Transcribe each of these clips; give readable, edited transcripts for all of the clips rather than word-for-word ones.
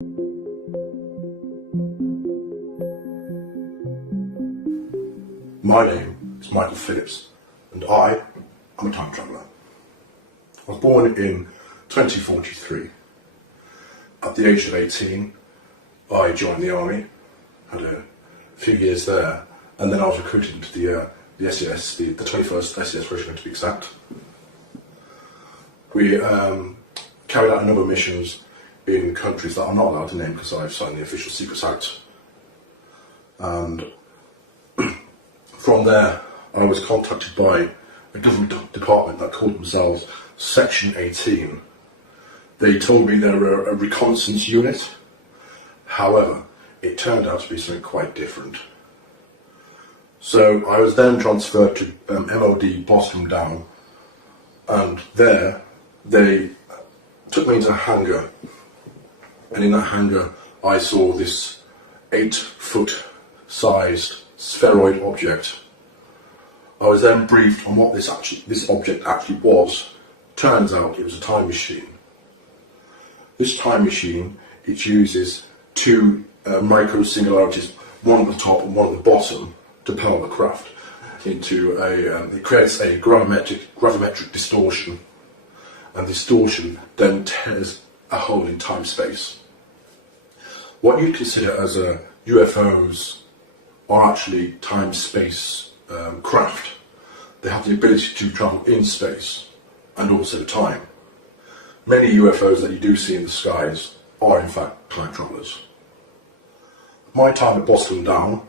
My name is Michael Phillips, and I am a time traveller. I was born in 2043. At the age of 18, I joined the army, had a few years there, and then I was recruited into the SES, the 21st SES Regiment to be exact. We carried out a number of missions in countries that I'm not allowed to name because I've signed the Official Secrets Act. And from there, I was contacted by a government department that called themselves Section 18. They told me they were a reconnaissance unit. However, it turned out to be something quite different. So I was then transferred to MOD Boston Down, and there they took me into a hangar, and in that hangar I saw this 8-foot sized spheroid object. I was then briefed on what this object actually was. Turns out it was a time machine. This time machine, it uses two micro singularities, one at the top and one at the bottom, to power the craft into it creates a gravimetric distortion, and distortion then tears a hole in time-space. What you'd consider as UFOs are actually time-space craft. They have the ability to travel in space and also time. Many UFOs that you do see in the skies are in fact time travellers. My time at Boston Down,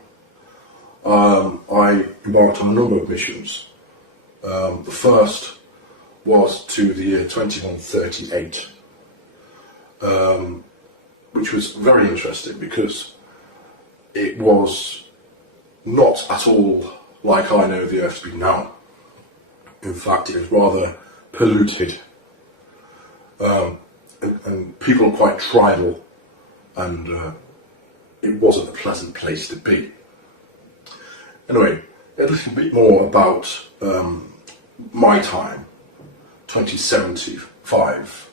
I embarked on a number of missions. The first was to the year 2138, which was very interesting because it was not at all like I know the Earth to be now. In fact, it was rather polluted, and people are quite tribal, and it wasn't a pleasant place to be. Anyway, a little bit more about my time, 2075.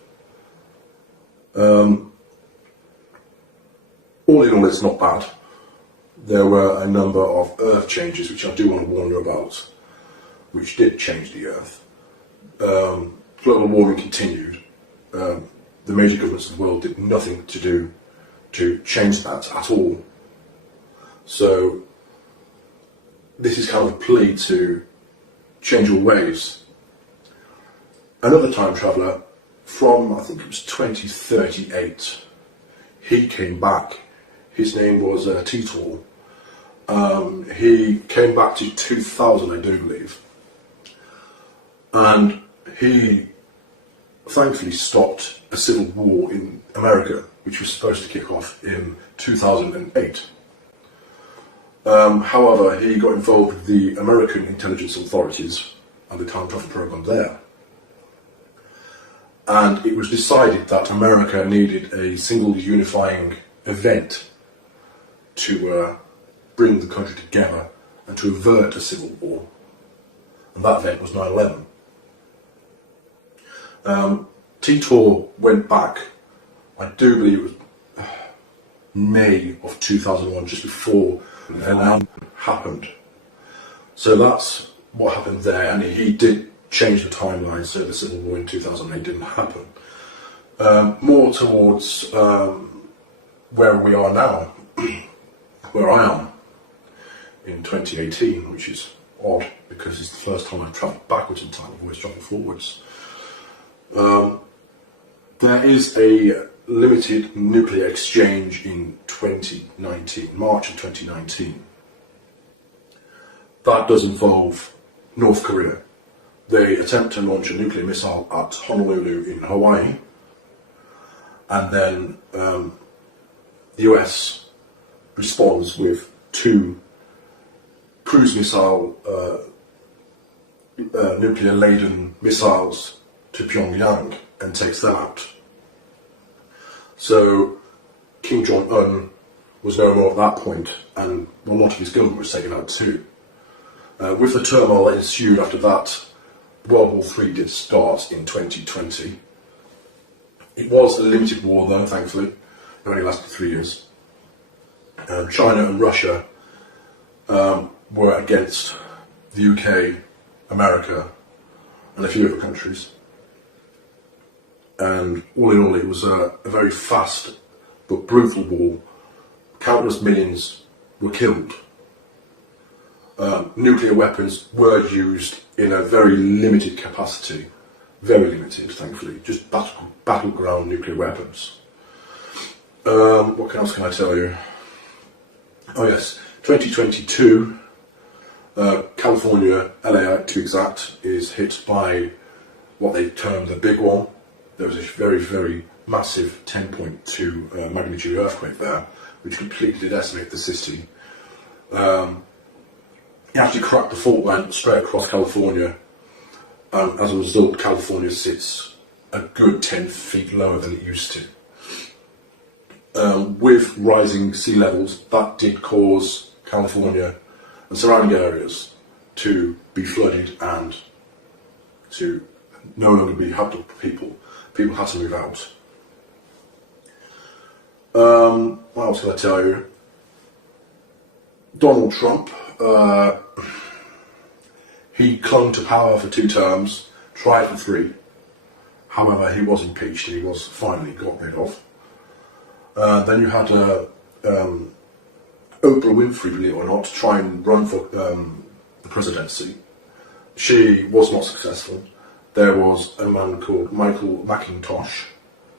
All in all, it's not bad. There were a number of Earth changes which I do want to warn you about, which did change the Earth. Global warming continued. The major governments of the world did nothing to change that at all. So this is kind of a plea to change your ways. Another time traveller from, I think it was 2038, he came back. His name was Titor. He came back to 2000, I do believe, and he thankfully stopped a civil war in America, which was supposed to kick off in 2008. However, he got involved with the American intelligence authorities and the time travel program there. And it was decided that America needed a single unifying event to bring the country together and to avert a civil war. And that event was 9/11. Titor went back, I do believe it was May of 2001, just before 9/11 happened. So that's what happened there, and he did change the timeline, so the civil war in 2008 didn't happen. More towards where we are now, where I am in 2018, which is odd because it's the first time I've travelled backwards in time. I've always travelled forwards. There is a limited nuclear exchange in 2019, March of 2019. That does involve North Korea. They attempt to launch a nuclear missile at Honolulu in Hawaii, and then the US responds with 2 cruise missile nuclear-laden missiles to Pyongyang and takes that out. So Kim Jong-un was no more at that point, and a lot of his government was taken out too. With the turmoil that ensued after that, World War III did start in 2020. It was a limited war though, thankfully. It only lasted 3 years. China and Russia were against the UK, America, and a few other countries. And all in all, it was a very fast but brutal war. Countless millions were killed. Nuclear weapons were used in a very limited capacity. Very limited, thankfully. Just battleground nuclear weapons. What else can I tell you? Oh yes, 2022, California, LA to exact, is hit by what they term the big one. There was a very, very massive 10.2 magnitude earthquake there, which completely decimated the city. It actually cracked the fault line straight across California. As a result, California sits a good 10 feet lower than it used to. With rising sea levels, that did cause California and surrounding areas to be flooded and to no longer be habitable for people. People had to move out. What else can I tell you? Donald Trump, he clung to power for 2 terms, tried for 3. However, he was impeached and he was finally got rid of. Then you had Oprah Winfrey, believe it or not, try and run for the presidency. She was not successful. There was a man called Michael McIntosh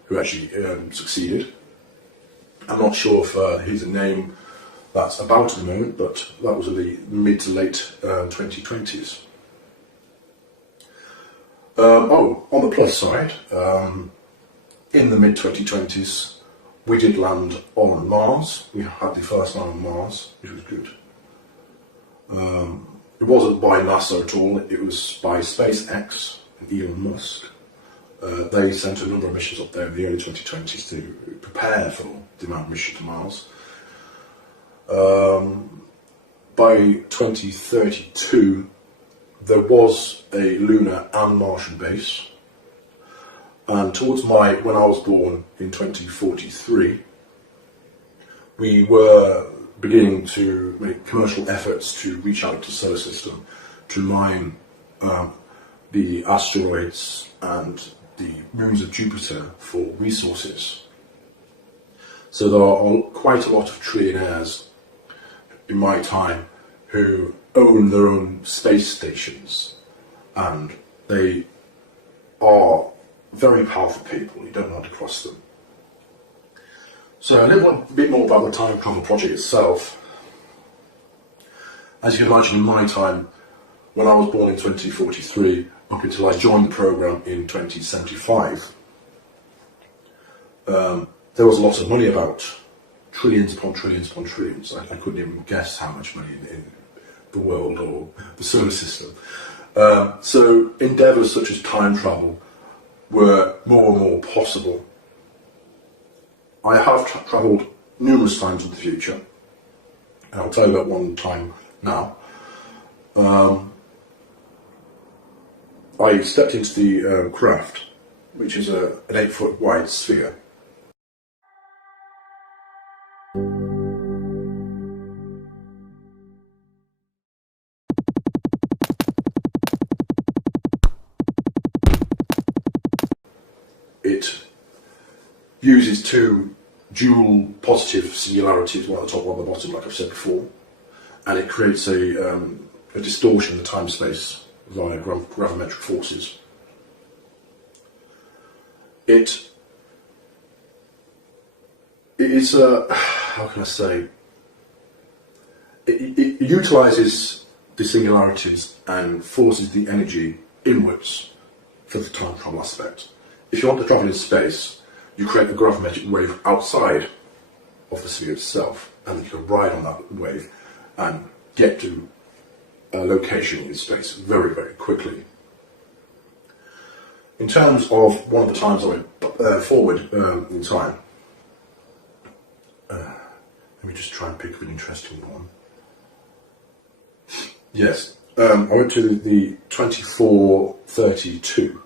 who actually succeeded. I'm not sure if he's a name that's about at the moment, but that was in the mid to late 2020s. On the plus side, in the mid 2020s, we did land on Mars. We had the first land on Mars, which was good. It wasn't by NASA at all, it was by SpaceX and Elon Musk. They sent a number of missions up there in the early 2020s to prepare for the manned mission to Mars. By 2032, there was a lunar and Martian base. And towards when I was born in 2043, we were beginning to make commercial efforts to reach out to the solar system, to mine the asteroids and the moons of Jupiter for resources. So there are quite a lot of trillionaires in my time who own their own space stations, and they are very powerful people. You don't want to cross them. So a little bit more about the time travel project itself. As you can imagine, in my time, when I was born in 2043, up until I joined the program in 2075, there was a lot of money about. Trillions upon trillions upon trillions. I couldn't even guess how much money in the world or the solar system. So endeavours such as time travel were more and more possible. I have travelled numerous times in the future, and I'll tell you about one time now. I stepped into the craft, which is an 8-foot wide sphere. It uses 2 dual positive singularities, one at the top, one at the bottom, like I've said before, and it creates a distortion in the time-space via gravimetric forces. It is how can I say? It utilises the singularities and forces the energy inwards for the time travel aspect. If you want to travel in space, you create the gravimetric wave outside of the sphere itself, and you can ride on that wave and get to a location in space very, very quickly. In terms of one of the times I went forward in time, let me just try and pick up an interesting one. Yes, I went to the 2432.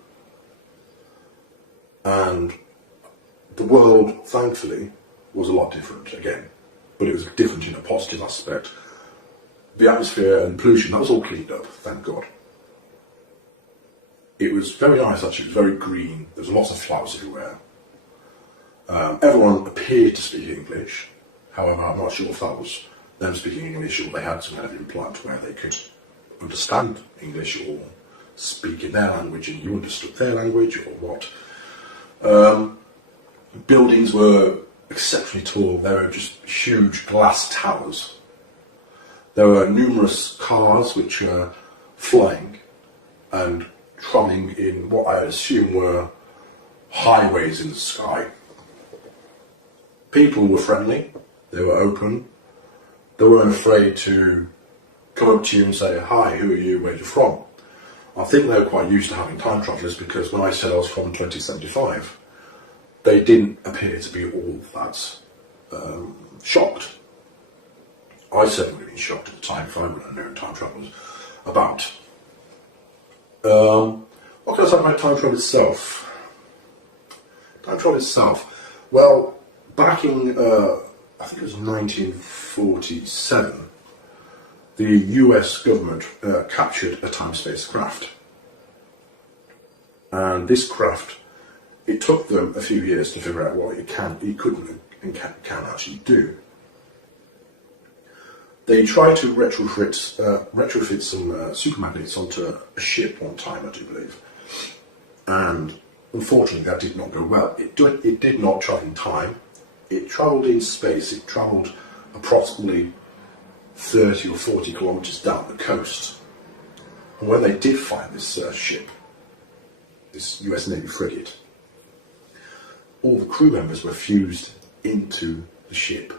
And the world, thankfully, was a lot different again, but it was different in a positive aspect. The atmosphere and pollution, that was all cleaned up, thank God. It was very nice actually, it was very green, there was lots of flowers everywhere. Everyone appeared to speak English, however I'm not sure if that was them speaking English or they had some kind of implant where they could understand English or speak in their language and you understood their language or what. Buildings were exceptionally tall, they were just huge glass towers. There were numerous cars which were flying and travelling in what I assume were highways in the sky. People were friendly, they were open, they weren't afraid to come up to you and say, hi, who are you, where are you from? I think they were quite used to having time travellers because when I said I was from 2075, they didn't appear to be all that shocked. I certainly would have been shocked at the time if I would have known time travel was about. What can I say about time travel itself? Time travel itself, well, back in, I think it was 1947, the US government captured a time-space craft. And this craft, it took them a few years to figure out what it couldn't and can actually do. They tried to retrofit some super magnets onto a ship one time, I do believe. And unfortunately that did not go well. It did not travel in time. It travelled in space. It travelled approximately 30 or 40 kilometres down the coast. And when they did find this ship, this US Navy frigate, all the crew members were fused into the ship.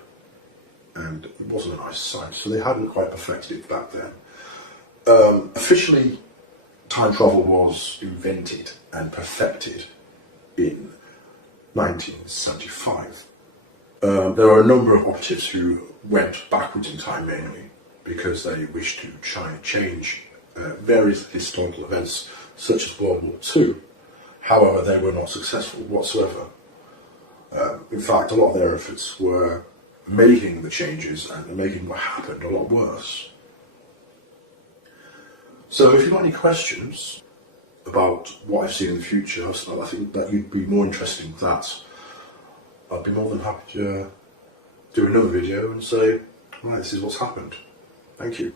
And it wasn't a nice sight, so they hadn't quite perfected it back then. Officially, time travel was invented and perfected in 1975. There were a number of operatives who went backwards in time mainly because they wished to try and change various historical events such as World War II. However, they were not successful whatsoever. In fact, a lot of their efforts were making the changes and making what happened a lot worse. So if you've got any questions about what I've seen in the future, I think that you'd be more interested in that. I'd be more than happy to do another video and say, right, this is what's happened. Thank you.